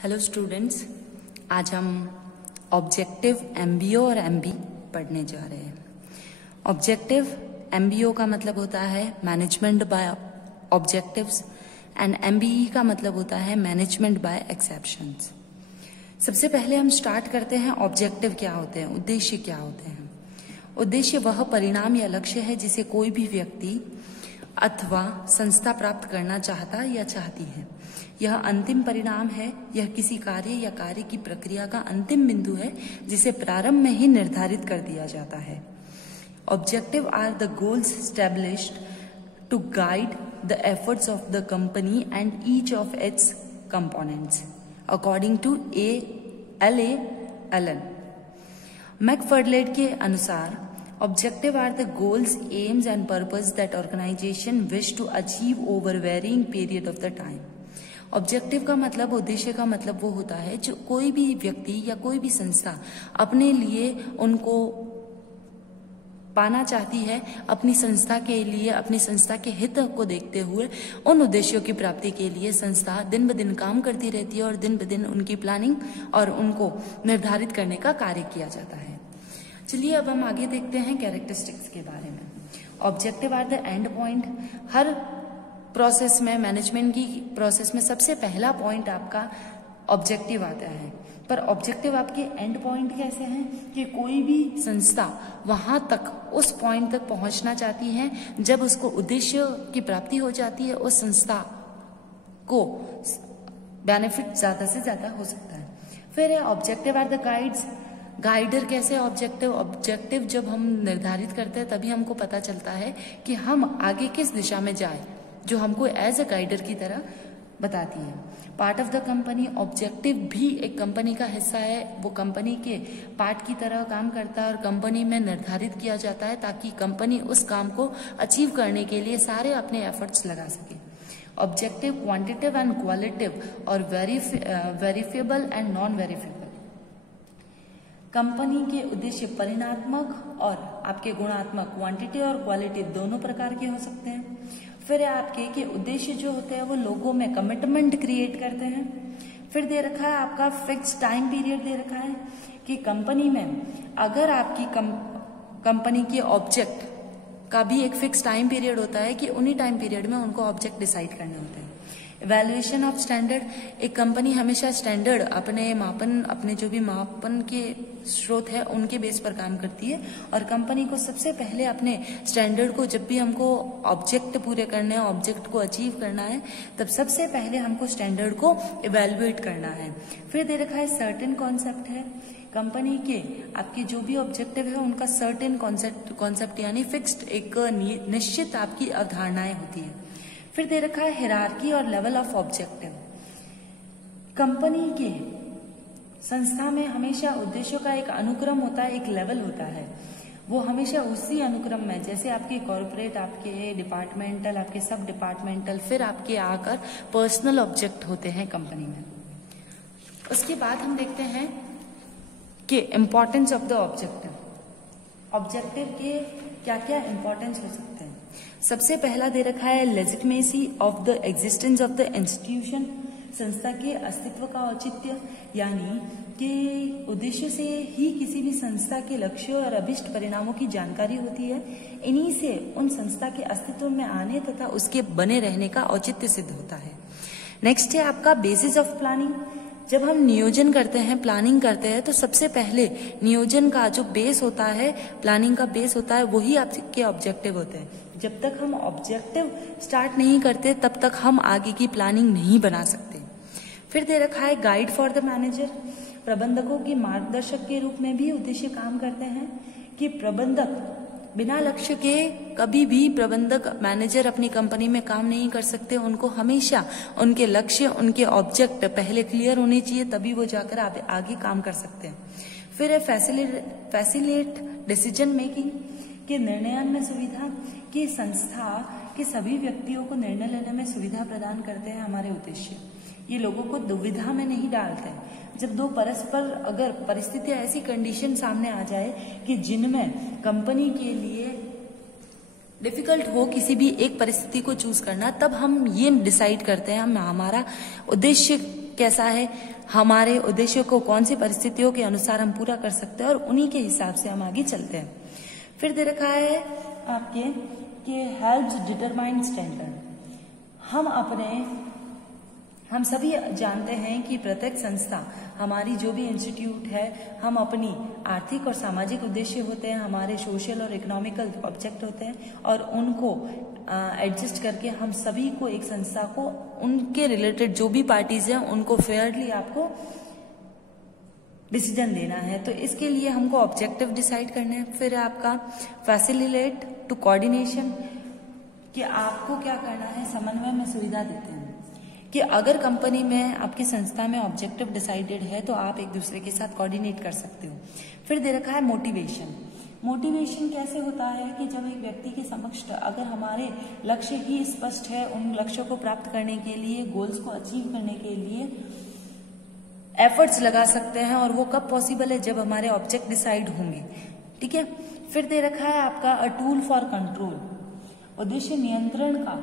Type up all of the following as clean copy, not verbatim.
Hello students, आज हम objective MBO और एमबी पढ़ने जा रहे हैं। ऑब्जेक्टिव एमबीओ का मतलब होता है management by objectives and MBE का मतलब होता है मैनेजमेंट बाय एक्सेप्शंस। सबसे पहले हम स्टार्ट करते हैं ऑब्जेक्टिव क्या होते हैं, उद्देश्य क्या होते हैं। उद्देश्य वह परिणाम या लक्ष्य है जिसे कोई भी व्यक्ति अथवा संस्था प्राप्त करना चाहता या चाहती है। यह अंतिम परिणाम है, यह किसी कार्य या कार्य की प्रक्रिया का अंतिम बिंदु है जिसे प्रारंभ में ही निर्धारित कर दिया जाता है। Objective are the goals established to guide the efforts of the company and each of its components according to L. A. Allen। McFarland के अनुसार Objective are the goals, aims and purpose that organization wish to achieve over varying period of the time। Objective का मतलब, उद्देश्य का मतलब वो होता है जो कोई भी व्यक्ति या कोई भी संस्था अपने लिए उनको पाना चाहती है, अपनी संस्था के लिए, अपनी संस्था के हित को देखते हुए उन उद्देश्यों की प्राप्ति के लिए संस्था दिन ब दिन काम करती रहती है और दिन ब दिन उनकी प्लानिंग और उनको निर्धारित करने का कार्य किया जाता है। चलिए अब हम आगे देखते हैं कैरेक्टरिस्टिक्स के बारे में। Objective are the end point. हर प्रोसेस में, मैनेजमेंट की प्रोसेस में सबसे पहला पॉइंट आपका ऑब्जेक्टिव आता है, पर ऑब्जेक्टिव आपके एंड पॉइंट कैसे हैं कि कोई भी संस्था वहां तक, उस पॉइंट तक पहुंचना चाहती है जब उसको उद्देश्य की प्राप्ति हो जाती है, उस संस्था को बेनिफिट ज्यादा से ज्यादा हो सकता है। फिर है ऑब्जेक्टिव आर द गाइड्स। गाइडर कैसे ऑब्जेक्टिव जब हम निर्धारित करते हैं तभी हमको पता चलता है कि हम आगे किस दिशा में जाए, जो हमको एज अ गाइडर की तरह बताती है। Part of the company, objective भी एक कंपनी का हिस्सा है, वो कंपनी के पार्ट की तरह काम करता है और कंपनी में निर्धारित किया जाता है ताकि कंपनी उस काम को अचीव करने के लिए सारे अपने एफर्ट्स लगा सके। ऑब्जेक्टिव क्वांटिटिव एंड क्वालिटिव और verifiable and non verifiable. Company के उद्देश्य परिणात्मक और आपके गुणात्मक, क्वांटिटी और क्वालिटी दोनों प्रकार के हो सकते हैं। फिर आपके के उद्देश्य जो होते हैं वो लोगों में कमिटमेंट क्रिएट करते हैं। फिर दे रखा है आपका फिक्स टाइम पीरियड दे रखा है कि कंपनी में अगर आपकी कंपनी के ऑब्जेक्ट का भी एक फिक्स टाइम पीरियड होता है कि उन्हीं टाइम पीरियड में उनको ऑब्जेक्ट डिसाइड करने होते हैं। इवैल्यूएशन ऑफ स्टैंडर्ड, एक कंपनी हमेशा स्टैंडर्ड अपने जो भी मापन के स्रोत है उनके बेस पर काम करती है और कंपनी को सबसे पहले अपने स्टैंडर्ड को, जब भी हमको ऑब्जेक्ट पूरे करने हैं, ऑब्जेक्ट को अचीव करना है, तब सबसे पहले हमको स्टैंडर्ड को इवैल्यूएट करना है। फिर दे रखा है सर्टेन कॉन्सेप्ट है, कंपनी के आपके जो भी ऑब्जेक्टिव है उनका सर्टेन कॉन्सेप्ट यानी फिक्स्ड एक निश्चित आपकी अवधारणाएं होती है। फिर दे रखा है हिरार्की और लेवल ऑफ ऑब्जेक्टिव। कंपनी के संस्था में हमेशा उद्देश्यों का एक अनुक्रम होता है, एक लेवल होता है, वो हमेशा उसी अनुक्रम में, जैसे आपके कॉर्पोरेट, आपके डिपार्टमेंटल, आपके सब डिपार्टमेंटल, फिर आपके आकर पर्सनल ऑब्जेक्ट होते हैं कंपनी में। उसके बाद हम देखते हैं कि importance of the objective. Objective के क्या क्या इम्पोर्टेंस हो सकते हैं। सबसे पहला दे रखा है legitimacy of the existence of the institution, संस्था के अस्तित्व का औचित्य, यानी कि उद्देश्य से ही किसी भी संस्था के लक्ष्य और अभिष्ट परिणामों की जानकारी होती है। इन्हीं से उन संस्था के अस्तित्व में आने तथा उसके बने रहने का औचित्य सिद्ध होता है। नेक्स्ट है आपका बेसिस ऑफ प्लानिंग। जब हम नियोजन करते हैं, प्लानिंग करते हैं, तो सबसे पहले नियोजन का जो बेस होता है, प्लानिंग का बेस होता है, वही आपके ऑब्जेक्टिव होते हैं। जब तक हम ऑब्जेक्टिव स्टार्ट नहीं करते तब तक हम आगे की प्लानिंग नहीं बना सकते। फिर दे रखा है गाइड फॉर द मैनेजर। प्रबंधकों के मार्गदर्शक के रूप में भी उद्देश्य काम करते हैं कि प्रबंधक बिना लक्ष्य के कभी भी प्रबंधक, मैनेजर अपनी कंपनी में काम नहीं कर सकते। उनको हमेशा उनके लक्ष्य, उनके ऑब्जेक्ट पहले क्लियर होने चाहिए, तभी वो जाकर आगे काम कर सकते हैं। फिर है फैसिलिटेट डिसीजन मेकिंग, के निर्णयन में सुविधा, कि संस्था के सभी व्यक्तियों को निर्णय लेने में सुविधा प्रदान करते हैं हमारे उद्देश्य। ये लोगों को दुविधा में नहीं डालते। जब दो परस्पर अगर परिस्थितियां, ऐसी कंडीशन सामने आ जाए कि जिनमें कंपनी के लिए डिफिकल्ट हो किसी भी एक परिस्थिति को चूज करना, तब हम ये डिसाइड करते हैं हम हमारा उद्देश्य कैसा है, हमारे उद्देश्यों को कौन सी परिस्थितियों के अनुसार हम पूरा कर सकते हैं और उन्हीं के हिसाब से हम आगे चलते हैं। फिर दे रखा है आपके कि हेल्प्स डिटरमाइन स्टैंडर्ड। हम सभी जानते हैं कि प्रत्येक संस्था, हमारी जो भी इंस्टीट्यूट है, हम अपनी आर्थिक और सामाजिक उद्देश्य होते हैं, हमारे सोशल और इकोनॉमिकल ऑब्जेक्ट होते हैं और उनको एडजस्ट करके हम सभी को एक संस्था को उनके रिलेटेड जो भी पार्टीज हैं उनको फेयरली आपको डिसीजन देना है। तो इसके लिए हमको ऑब्जेक्टिव डिसाइड करना है। फिर आपका फैसिलिटेट टू कोऑर्डिनेशन, कि आपको क्या करना है, समन्वय में सुविधा देते हैं कि अगर कंपनी में आपकी संस्था में ऑब्जेक्टिव डिसाइडेड है तो आप एक दूसरे के साथ कोऑर्डिनेट कर सकते हो। फिर दे रखा है मोटिवेशन। मोटिवेशन कैसे होता है कि जब एक व्यक्ति के समक्ष अगर हमारे लक्ष्य ही स्पष्ट है, उन लक्ष्यों को प्राप्त करने के लिए, गोल्स को अचीव करने के लिए एफर्ट्स लगा सकते हैं, और वो कब पॉसिबल है, जब हमारे ऑब्जेक्ट डिसाइड होंगे। ठीक है। फिर दे रखा है आपका अ टूल फॉर कंट्रोल, उद्देश्य नियंत्रण का।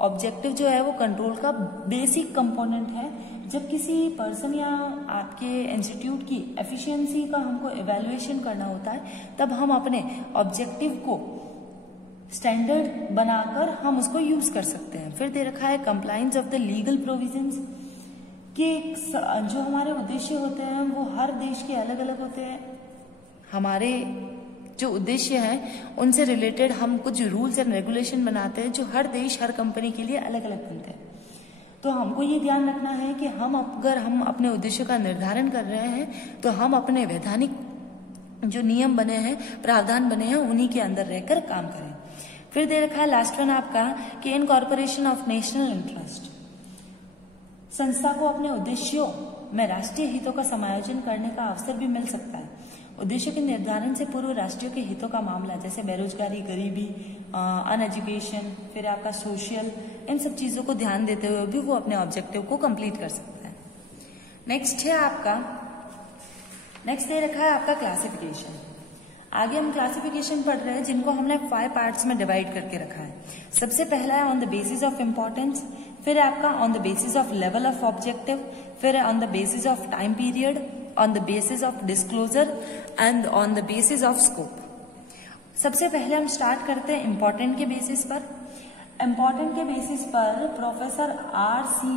ऑब्जेक्टिव जो है वो कंट्रोल का बेसिक कंपोनेंट है। जब किसी पर्सन या आपके इंस्टीट्यूट की एफिशिएंसी का हमको इवैल्यूएशन करना होता है, तब हम अपने ऑब्जेक्टिव को स्टैंडर्ड बनाकर हम उसको यूज कर सकते हैं। फिर दे रखा है compliance of the legal provisions, कि जो हमारे उद्देश्य होते हैं वो हर देश के अलग अलग होते हैं। हमारे जो उद्देश्य हैं उनसे रिलेटेड हम कुछ रूल्स एंड रेगुलेशन बनाते हैं जो हर देश, हर कंपनी के लिए अलग अलग बनते हैं। तो हमको ये ध्यान रखना है कि अगर हम अपने उद्देश्य का निर्धारण कर रहे हैं तो हम अपने वैधानिक जो नियम बने हैं, प्रावधान बने हैं, उन्हीं के अंदर रहकर काम करें। फिर दे रखा है लास्ट वन आपका कि इनकॉर्पोरेशन ऑफ नेशनल इंटरेस्ट, संस्था को अपने उद्देश्यों में राष्ट्रीय हितों का समायोजन करने का अवसर भी मिल सकता है। उद्देश्य के निर्धारण से पूर्व राष्ट्रीय के हितों का मामला, जैसे बेरोजगारी, गरीबी, अनएजुकेशन, फिर आपका सोशल, इन सब चीजों को ध्यान देते हुए भी वो अपने ऑब्जेक्टिव को कंप्लीट कर सकता है। नेक्स्ट दे रखा है आपका क्लासिफिकेशन। आगे हम क्लासिफिकेशन पढ़ रहे हैं जिनको हमने 5 पार्ट्स में डिवाइड करके रखा है। सबसे पहला है on the basis of importance, फिर आपका on the basis of level of objective, फिर on the basis of time period, on the basis of disclosure and on the basis of scope। सबसे पहले हम स्टार्ट करते हैं इम्पोर्टेंट के basis पर। इम्पोर्टेंट के बेसिस पर प्रोफेसर R.C.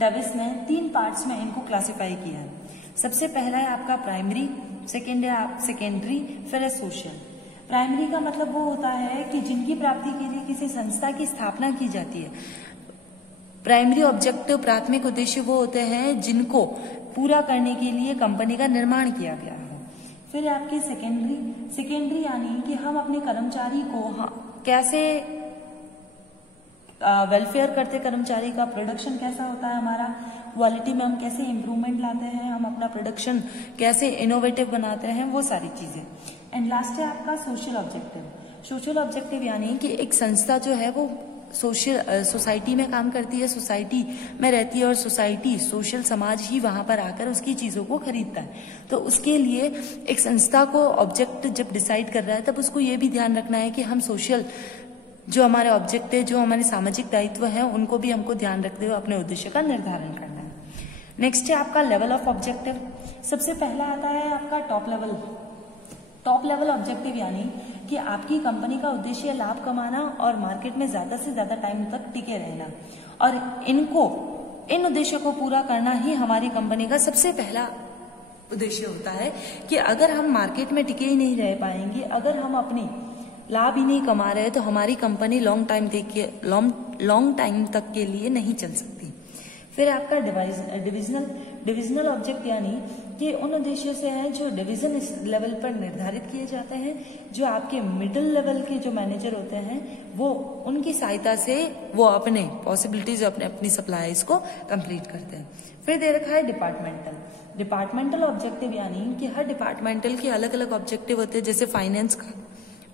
डेविस ने 3 पार्ट्स में इनको क्लासिफाई किया है। सबसे पहला है आपका प्राइमरी, सेकेंडरी, फिर है सोशल। प्राइमरी का मतलब वो होता है कि जिनकी प्राप्ति के लिए किसी संस्था की स्थापना की जाती है। प्राइमरी ऑब्जेक्टिव, प्राथमिक उद्देश्य वो होते हैं जिनको पूरा करने के लिए कंपनी का निर्माण किया गया है। फिर आपकी सेकेंडरी यानी कि हम अपने कर्मचारी को कैसे वेलफेयर करते, कर्मचारी का प्रोडक्शन कैसा होता है, हमारा क्वालिटी में हम कैसे इम्प्रूवमेंट लाते हैं, हम अपना प्रोडक्शन कैसे इनोवेटिव बनाते हैं, वो सारी चीजें। एंड लास्ट है आपका सोशल ऑब्जेक्टिव। सोशल ऑब्जेक्टिव यानी कि एक संस्था जो है वो सोसाइटी में काम करती है, सोसाइटी में रहती है, और सोशल समाज ही वहां पर आकर उसकी चीजों को खरीदता है। तो उसके लिए एक संस्था को ऑब्जेक्ट जब डिसाइड कर रहा है तब उसको ये भी ध्यान रखना है कि हम सोशल जो हमारे ऑब्जेक्ट है, जो हमारे सामाजिक दायित्व है, उनको भी हमको ध्यान रखते हुए अपने उद्देश्य का निर्धारण करना है। नेक्स्ट है आपका लेवल ऑफ ऑब्जेक्टिव। सबसे पहला आता है आपका टॉप लेवल ऑब्जेक्टिव, यानी कि आपकी कंपनी का उद्देश्य लाभ कमाना और मार्केट में ज्यादा से ज्यादा टाइम तक टिके रहना, और इन उद्देश्यों को पूरा करना ही हमारी कंपनी का सबसे पहला उद्देश्य होता है। कि अगर हम मार्केट में टिके ही नहीं रह पाएंगे, अगर हम अपनी लाभ ही नहीं कमा रहे, तो हमारी कंपनी लॉन्ग टाइम तक के लिए नहीं चल सकती। फिर आपका डिविजनल ऑब्जेक्ट, यानी कि उन उद्देश्यों से हैं जो डिवीजन लेवल पर निर्धारित किए जाते हैं, जो आपके मिडिल लेवल के जो मैनेजर होते हैं वो उनकी सहायता से वो अपने पॉसिबिलिटीज, अपनी सप्लाईज को कंप्लीट करते हैं। फिर दे रखा है डिपार्टमेंटल ऑब्जेक्टिव, यानी कि हर डिपार्टमेंटल के अलग अलग ऑब्जेक्टिव होते हैं। जैसे फाइनेंस का,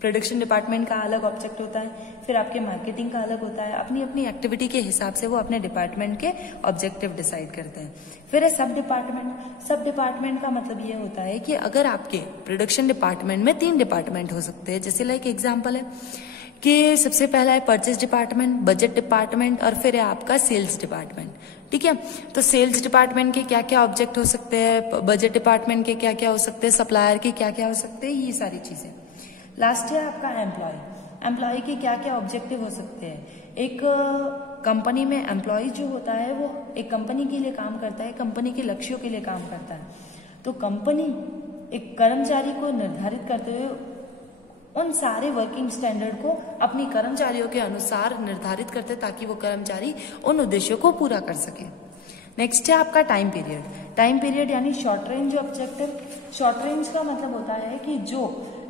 प्रोडक्शन डिपार्टमेंट का अलग ऑब्जेक्ट होता है, फिर आपके मार्केटिंग का अलग होता है। अपनी अपनी एक्टिविटी के हिसाब से वो अपने डिपार्टमेंट के ऑब्जेक्टिव डिसाइड करते हैं। फिर है सब डिपार्टमेंट का मतलब ये होता है कि अगर आपके प्रोडक्शन डिपार्टमेंट में 3 डिपार्टमेंट हो सकते हैं। जैसे लाइक एग्जांपल है कि सबसे पहला है परचेज डिपार्टमेंट, बजट डिपार्टमेंट और फिर है आपका सेल्स डिपार्टमेंट। ठीक है, तो सेल्स डिपार्टमेंट के क्या क्या ऑब्जेक्ट हो सकते हैं, बजट डिपार्टमेंट के क्या क्या हो सकते हैं, सप्लायर के क्या क्या हो सकते हैं, ये सारी चीजें। लास्ट है आपका एम्प्लॉय। एम्प्लॉय के क्या क्या ऑब्जेक्टिव हो सकते हैं। एक कंपनी में एम्प्लॉय जो होता है वो एक कंपनी के लिए काम करता है, कंपनी के लक्ष्यों के लिए काम करता है। तो कंपनी एक कर्मचारी को निर्धारित करते हुए उन सारे वर्किंग स्टैंडर्ड को अपनी कर्मचारियों के अनुसार निर्धारित करते हैं ताकि वो कर्मचारी उन उद्देश्यों को पूरा कर सके। नेक्स्ट है आपका टाइम पीरियड। टाइम पीरियड यानी short range objective. Short range का मतलब होता है कि जो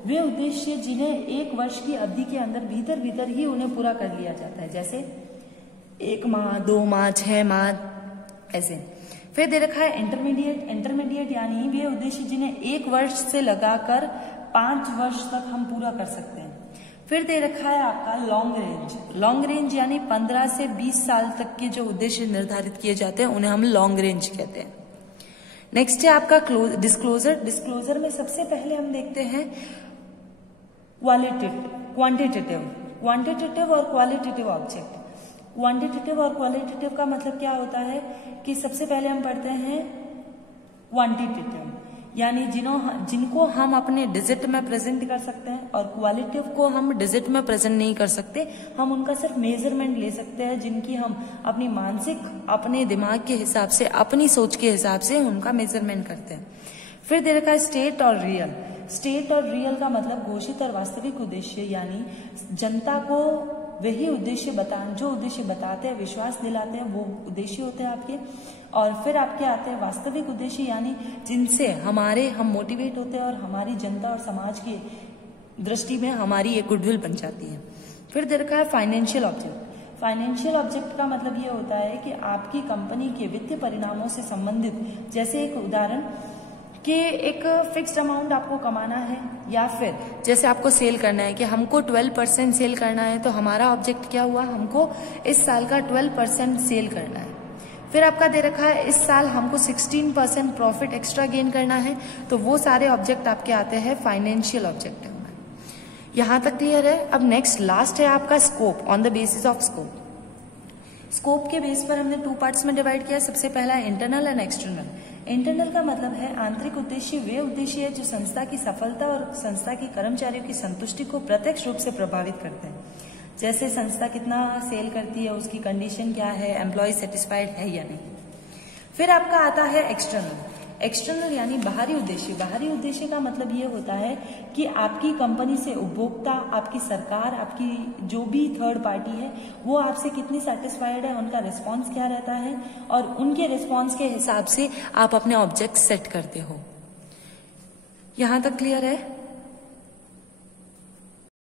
वे उद्देश्य जिन्हें 1 वर्ष की अवधि के अंदर भीतर भीतर ही उन्हें पूरा कर लिया जाता है, जैसे 1 माह, 2 माह, 6 माह, ऐसे। फिर दे रखा है इंटरमीडिएट। इंटरमीडिएट यानी वे उद्देश्य जिन्हें 1 वर्ष से लगाकर 5 वर्ष तक हम पूरा कर सकते हैं। फिर दे रखा है आपका लॉन्ग रेंज। लॉन्ग रेंज यानी 15 से 20 साल तक के जो उद्देश्य निर्धारित किए जाते हैं उन्हें हम लॉन्ग रेंज कहते हैं। नेक्स्ट है आपका डिस्क्लोजर। डिस्क्लोजर में सबसे पहले हम देखते हैं क्वांटिटेटिव और क्वालिटेटिव ऑब्जेक्ट। क्वांटिटेटिव और क्वालिटेटिव का मतलब क्या होता है कि सबसे पहले हम पढ़ते हैं क्वांटिटेटिव यानी जिनको हम अपने डिजिट में प्रेजेंट कर सकते हैं, और क्वालिटेटिव को हम डिजिट में प्रेजेंट नहीं कर सकते, हम उनका सिर्फ मेजरमेंट ले सकते हैं, जिनकी हम अपनी मानसिक, अपने दिमाग के हिसाब से, अपनी सोच के हिसाब से उनका मेजरमेंट करते हैं। फिर दे रखा है स्टेट और रियल। स्टेट और रियल का मतलब घोषित और वास्तविक उद्देश्य, यानी जनता को वही उद्देश्य जो उद्देश्य बताते हैं, विश्वास दिलाते हैं, वो उद्देश्य होते हैं आपके। और फिर आपके आते हैं वास्तविक उद्देश्य, यानी जिनसे हम मोटिवेट होते हैं और हमारी जनता और समाज की दृष्टि में हमारी एक गुडविल बन जाती है। फिर दे रखा है फाइनेंशियल ऑब्जेक्ट। फाइनेंशियल ऑब्जेक्ट का मतलब ये होता है कि आपकी कंपनी के वित्तीय परिणामों से संबंधित, जैसे एक उदाहरण कि एक फिक्स्ड अमाउंट आपको कमाना है, या फिर जैसे आपको सेल करना है कि हमको 12% सेल करना है, तो हमारा ऑब्जेक्ट क्या हुआ, हमको इस साल का 12% सेल करना है। फिर आपका दे रखा है इस साल हमको 16% प्रॉफिट एक्स्ट्रा गेन करना है, तो वो सारे ऑब्जेक्ट आपके आते हैं फाइनेंशियल ऑब्जेक्टिव में। यहां तक क्लियर है। अब नेक्स्ट लास्ट है आपका scope. On the basis of scope, scope के बेस पर हमने 2 पार्ट्स में डिवाइड किया। सबसे पहला है इंटरनल एंड एक्सटर्नल। इंटरनल का मतलब है आंतरिक उद्देश्य, वे उद्देश्य है जो संस्था की सफलता और संस्था की कर्मचारियों की संतुष्टि को प्रत्यक्ष रूप से प्रभावित करते हैं, जैसे संस्था कितना सेल करती है, उसकी कंडीशन क्या है, एम्प्लॉय सेटिस्फाइड है या नहीं। फिर आपका आता है एक्सटर्नल। एक्सटर्नल यानी बाहरी उद्देश्य। बाहरी उद्देश्य का मतलब ये होता है कि आपकी कंपनी से उपभोक्ता, आपकी सरकार, आपकी जो भी थर्ड पार्टी है, वो आपसे कितनी सेटिस्फाइड है, उनका रिस्पांस क्या रहता है, और उनके रिस्पांस के हिसाब से आप अपने ऑब्जेक्ट सेट करते हो। यहां तक क्लियर है।